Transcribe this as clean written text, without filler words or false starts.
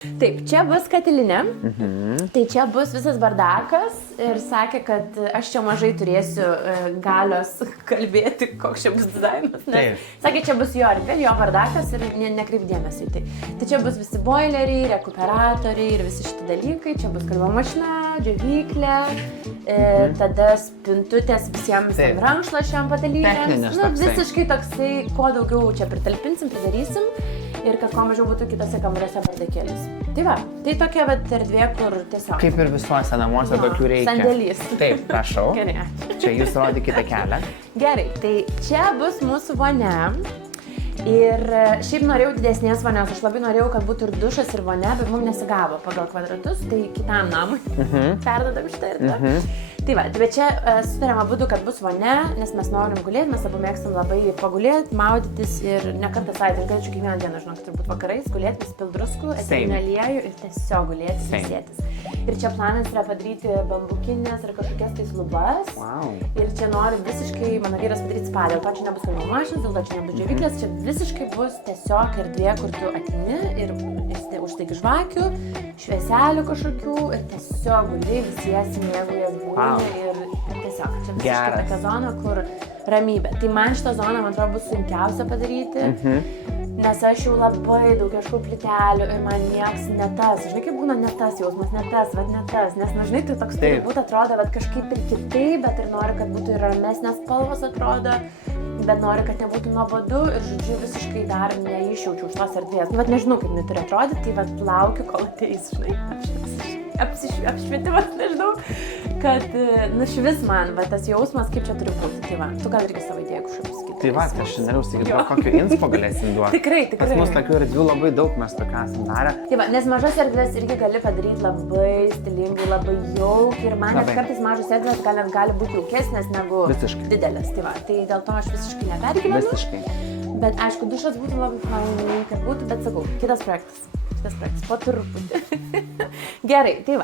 Taip, čia bus katilinė, tai čia bus visas bardakas ir sakė, kad aš čia mažai turėsiu galios kalbėti, koks čia bus dizainas, nes sakė, čia bus jo erdvė, jo bardakas ir nekreip dėmesį. Tai čia bus visi boileriai, rekuperatoriai ir visi šitie dalykai, čia bus kalbo mašina, džiovyklė, tada spintutės visiems rankšluosčiam padalytėms, visiškai toksai, kuo daugiau čia pritalpinsim, pridarysim. Ir kad kuo mažiau būtų kitose kambariuose bardakėlis. Tai va, tai tokia erdvė, kur tiesiog... Kaip ir visuose namuose tokių reikia. Sandėlys. Taip, prašau. Gerai. Čia jūs rodykite kelią. Gerai, tai čia bus mūsų vonia. Ir šiaip norėjau didesnės vonios, aš labai norėjau, kad būtų ir dušas, ir vonia, bet mums nesigavo pagal kvadratus, tai kitam namui perdodam šitą erdvę. Tai va, bet čia sutarėm abudu, kad bus vonia, nes mes norim gulėti, mes abu mėgstam labai pagulėti, maudytis ir nekartą savaitę, galėčiau kiekvieną dieną, žinok, turbūt vakarais gulėti, pasipilti druskų, eterinių aliejų ir tiesiog gulėti, ilsėtis. Ir čia planas yra padaryti bambukinės ar kažkokias tai lubas. Ir čia noriu visiškai, mano vyras padaryti spa, dėl to čia nebus kalbų mašinas, dėl to čia nebus džiovyklės, čia visiškai bus tiesiog erdvė, kur tu ateini ir užtaigi žvakių, švieselių kažkokių ir tiesiog guli, visiesi mėgaujas būni ir tiesiog čia visiškai tokia zona, kur ramybė. Tai man šitą zoną, man atrodo, bus sunkiausia padaryti, nes aš jau labai daug ieškau plytelių ir man nieks ne tas. Žinai, kaip būna ne tas jausmas, ne tas, nes, žinai, tai toks turi būt atrodo, kažkaip ir kitaip, bet ir noriu, kad būtų ir ramesnės spalvos atrodo. Bet noriu, kad nebūtų nuobodu ir, žodžiu, visiškai dar neišjaučiu už tos erdvės. Nu, nežinau, kaip jinai turi atrodyti, tai laukiu, kol ateis, žinai, apšvietimas, nežinau, kad nušvis man, tas jausmas, kaip čia turi būti. Tai va, tu gal irgi savo idėją kažkaip pasakyti. Tai va, aš norėjau sakyti, kokio inspo galėsim duoti. Tikrai. Pas mus tokių erdvių labai daug mes tokią esam darę. Tai va, nes mažas erdvės irgi gali padaryti labai stilingai, labai jaukiai ir man net kartais mažas erdvės gali būti jaukesnės negu didelės. Tai va, tai dėl to aš visiškai nepergyvenu. Bet aišku, dušas būtų labai fainai, kad būtų, bet sakau, kitas projektas po truputį. Gerai, tai va.